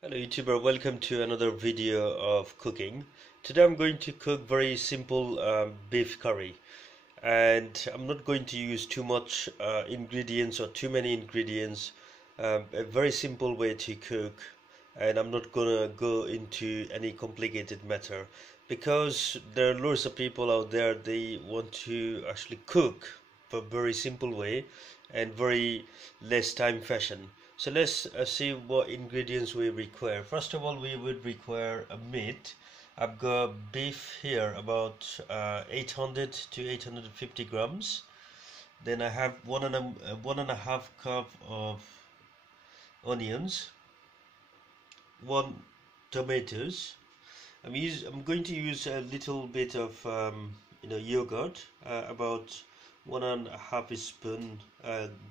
Hello YouTuber, welcome to another video of cooking. Today I'm going to cook very simple beef curry, and I'm not going to use too much ingredients or too many ingredients. A very simple way to cook, and I'm not gonna go into any complicated matter because there are lots of people out there, they want to actually cook for very simple way and very less time fashion. So let's see what ingredients we require. First of all, we would require a meat. I've got beef here, about 800 to 850 grams. Then I have one and a half cup of onions, one tomatoes. I'm going to use a little bit of yogurt, about 1.5 spoon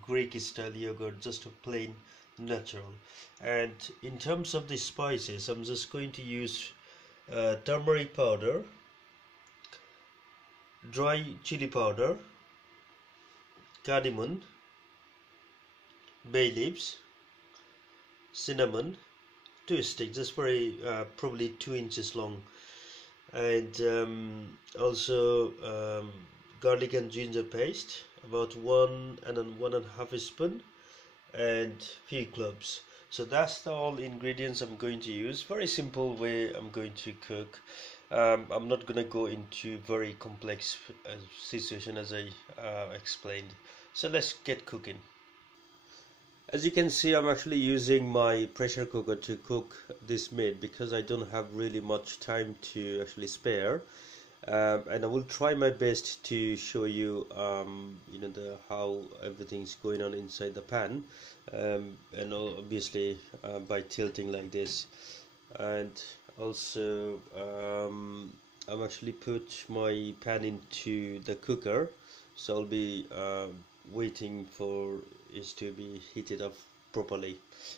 Greek style yogurt, just a plain natural. And in terms of the spices, I'm just going to use turmeric powder, dry chili powder, cardamom, bay leaves, cinnamon, two sticks, just very probably 2 inches long, and also garlic and ginger paste, about 1 and 1.5 spoon, and few cloves. So that's the all ingredients I'm going to use. Very simple way I'm going to cook. I'm not gonna go into very complex situation as I explained. So let's get cooking. As you can see, I'm actually using my pressure cooker to cook this meat because I don't have really much time to actually spare. And I will try my best to show you how everything's going on inside the pan, and obviously by tilting like this. And also I'm actually put my pan into the cooker, so I'll be waiting for it to be heated up properly,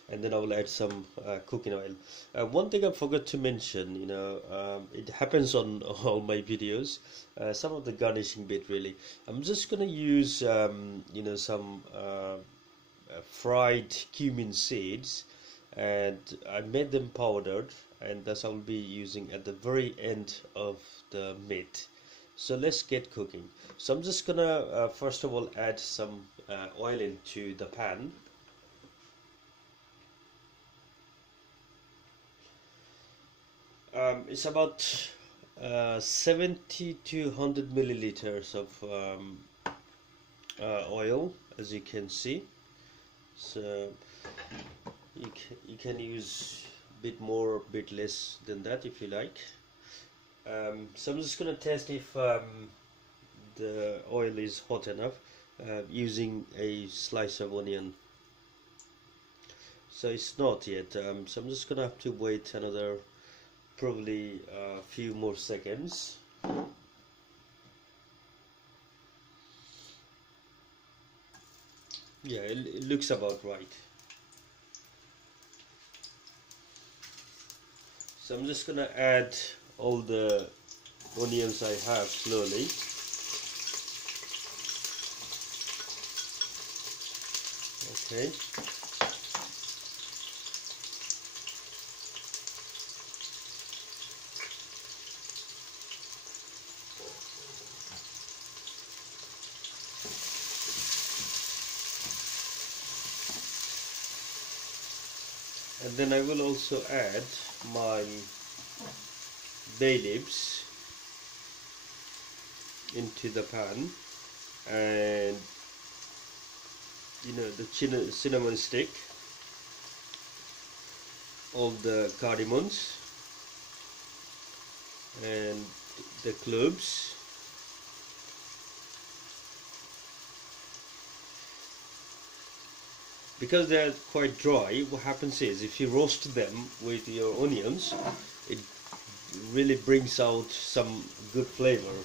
and then I will add some cooking oil. One thing I forgot to mention, it happens on all my videos, some of the garnishing bit really. I'm just gonna use some fried cumin seeds, and I made them powdered, and that's I'll be using at the very end of the meat. So let's get cooking. So I'm just gonna first of all add some oil into the pan. It's about 70 to 100 milliliters of oil, as you can see. So you can use a bit more, a bit less than that if you like. So I'm just gonna test if the oil is hot enough using a slice of onion. So it's not yet, so I'm just gonna have to wait another probably a few more seconds. Yeah, it looks about right. So I'm just gonna add all the onions I have slowly. Okay. And then I will also add my bay leaves into the pan, and the cinnamon stick, all the cardamoms, and the cloves. Because they're quite dry, what happens is if you roast them with your onions, it really brings out some good flavor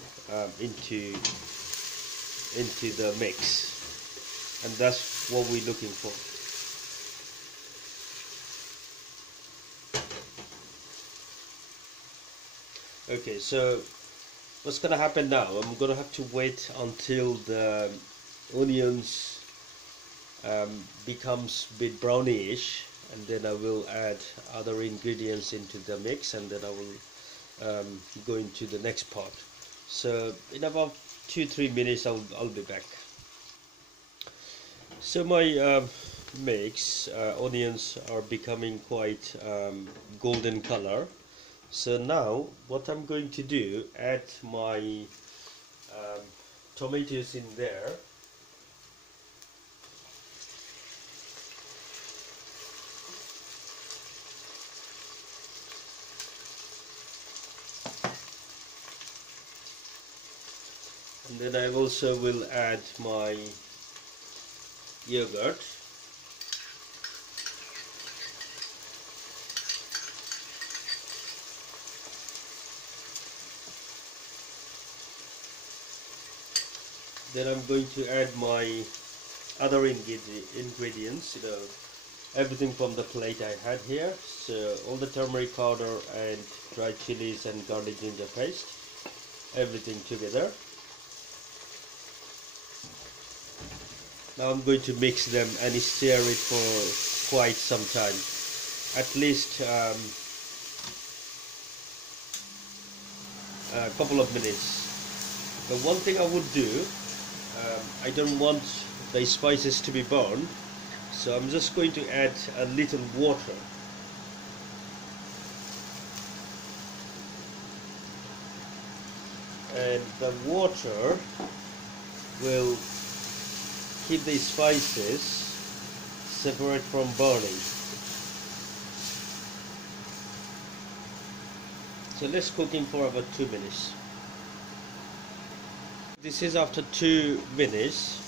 into the mix, and that's what we're looking for. Okay, so what's gonna happen now? I'm gonna have to wait until the onions becomes a bit brownish, and then I will add other ingredients into the mix, and then I will go into the next part. So in about 2-3 minutes I'll be back. So my mix onions are becoming quite golden color. So now what I'm going to do, add my tomatoes in there. And then I also will add my yogurt. Then I'm going to add my other ingredients, everything from the plate I had here. So all the turmeric powder and dried chilies and garlic ginger paste, everything together. Now I'm going to mix them and stir it for quite some time, at least a couple of minutes. But one thing I would do, I don't want the spices to be burned, so I'm just going to add a little water. And the water will keep the spices separate from burning. So let's cooking for about 2 minutes. This is after 2 minutes.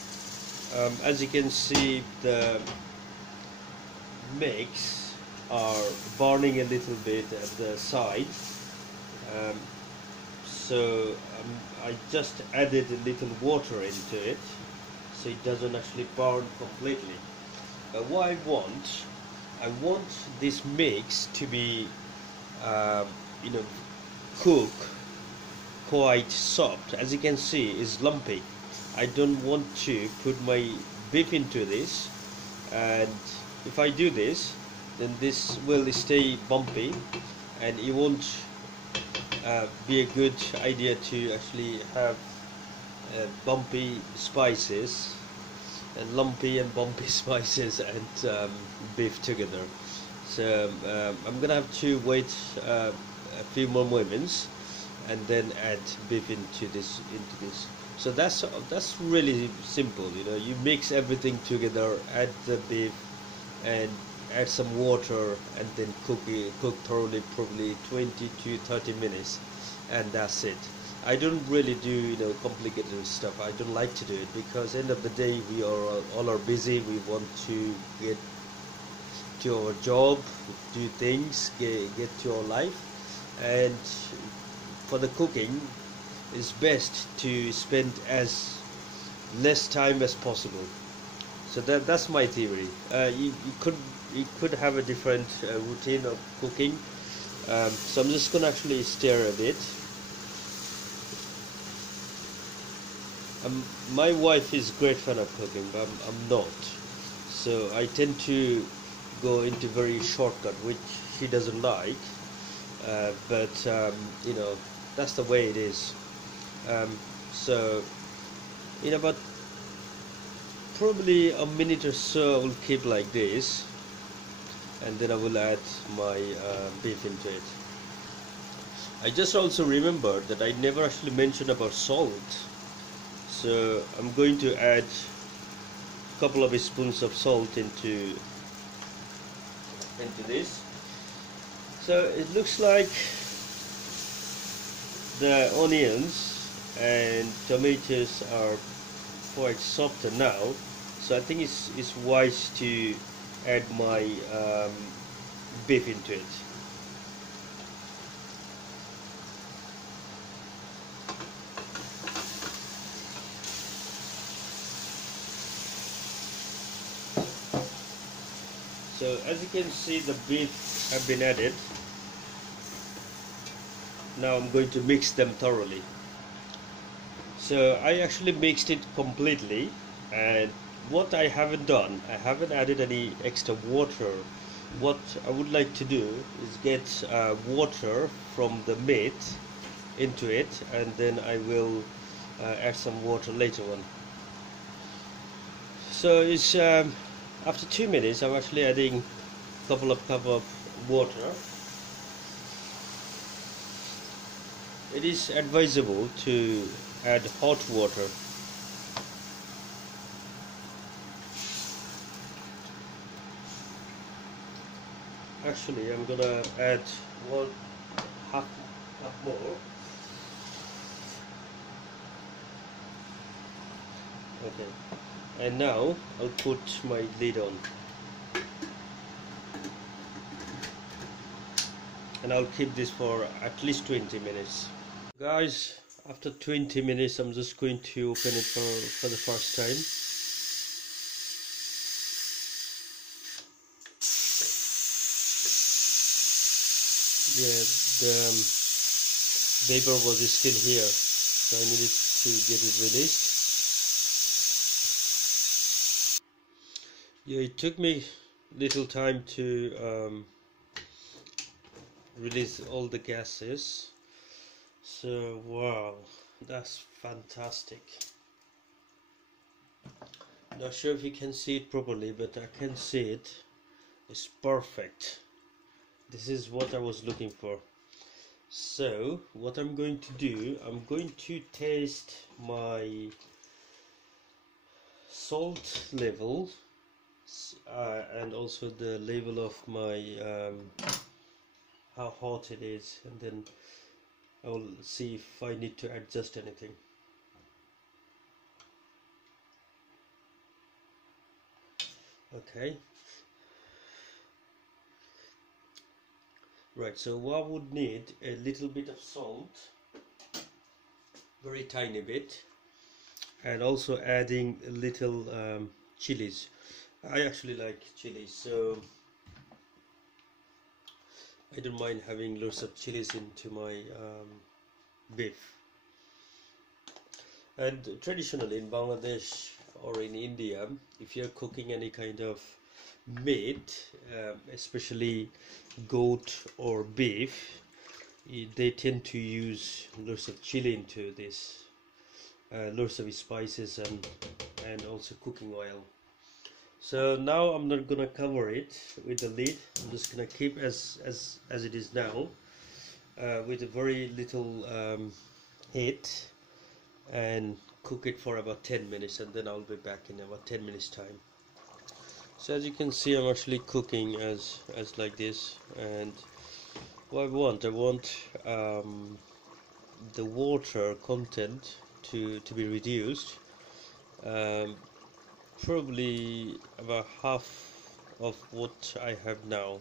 As you can see, the mix are burning a little bit at the side. So I just added a little water into it, so it doesn't actually burn completely. But what I want this mix to be cook quite soft. As you can see, is lumpy. I don't want to put my beef into this, and if I do this, then this will stay bumpy, and it won't be a good idea to actually have bumpy spices and lumpy and bumpy spices and beef together. So I'm gonna have to wait a few more moments and then add beef into this. So that's really simple. You mix everything together, add the beef and add some water, and then cook thoroughly, probably 20 to 30 minutes, and that's it. I don't really do complicated stuff. I don't like to do it, because end of the day we all are busy. We want to get to our job, do things, get to our life, and for the cooking it's best to spend as less time as possible. So that's my theory. You could have a different routine of cooking. So I'm just gonna actually stir a bit. My wife is a great fan of cooking, but I'm not. So I tend to go into very shortcut, which she doesn't like. But that's the way it is. So in about probably a minute or so, I will keep like this, and then I will add my beef into it. I just also remembered that I never actually mentioned about salt. So I'm going to add a couple of spoons of salt into this. So it looks like the onions and tomatoes are quite softer now, so I think it's wise to add my beef into it. So as you can see, the beef have been added. Now I'm going to mix them thoroughly. So I actually mixed it completely, and what I haven't done, I haven't added any extra water what I would like to do is get water from the meat into it, and then I will add some water later on. So it's after 2 minutes I'm actually adding a couple of cups of water. It is advisable to add hot water. Actually, I'm gonna add half cup more. Okay, and now I'll put my lid on, and I'll keep this for at least 20 minutes. Guys, after 20 minutes I'm just going to open it for the first time. Yeah, the vapor was still here, so I needed to get it released. Yeah, it took me little time to release all the gases. So wow, that's fantastic. Not sure if you can see it properly, but I can see it. It's perfect. This is what I was looking for. So what I'm going to do, I'm going to taste my salt level and also the level of my how hot it is, and then I will see if I need to adjust anything. Okay, right, so I would need a little bit of salt, very tiny bit, and also adding a little chilies. I actually like chilies, so I don't mind having lots of chilies into my beef. And traditionally in Bangladesh or in India, if you're cooking any kind of meat, especially goat or beef, they tend to use lots of chili into this, lots of spices and also cooking oil. So now I'm not gonna cover it with the lid. I'm just gonna keep as it is now, with a very little heat, and cook it for about 10 minutes, and then I'll be back in about 10 minutes time. So as you can see, I'm actually cooking as like this, and what I want the water content to be reduced, probably about half of what I have now.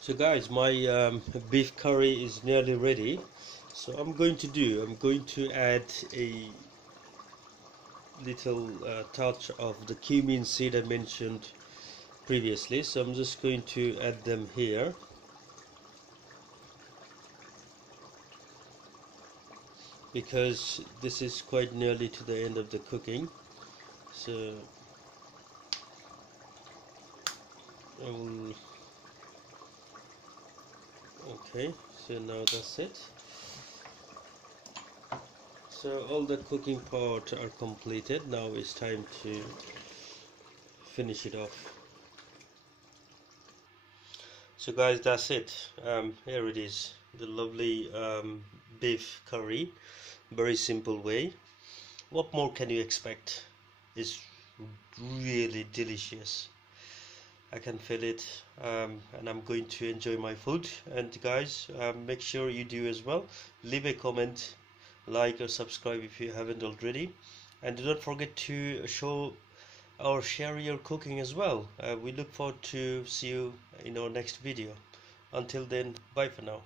So guys, my beef curry is nearly ready. So I'm going to add a little touch of the cumin seed I mentioned previously. So I'm just going to add them here. Because this is quite nearly to the end of the cooking. So I will... Okay, so now that's it. So all the cooking part are completed. Now it's time to finish it off. So guys, that's it. Here it is, the lovely beef curry. Very simple way. What more can you expect? It's really delicious. I can feel it, and I'm going to enjoy my food. And guys, make sure you do as well. Leave a comment, like or subscribe if you haven't already, and do not forget to show or share your cooking as well. We look forward to see you in our next video. Until then, bye for now.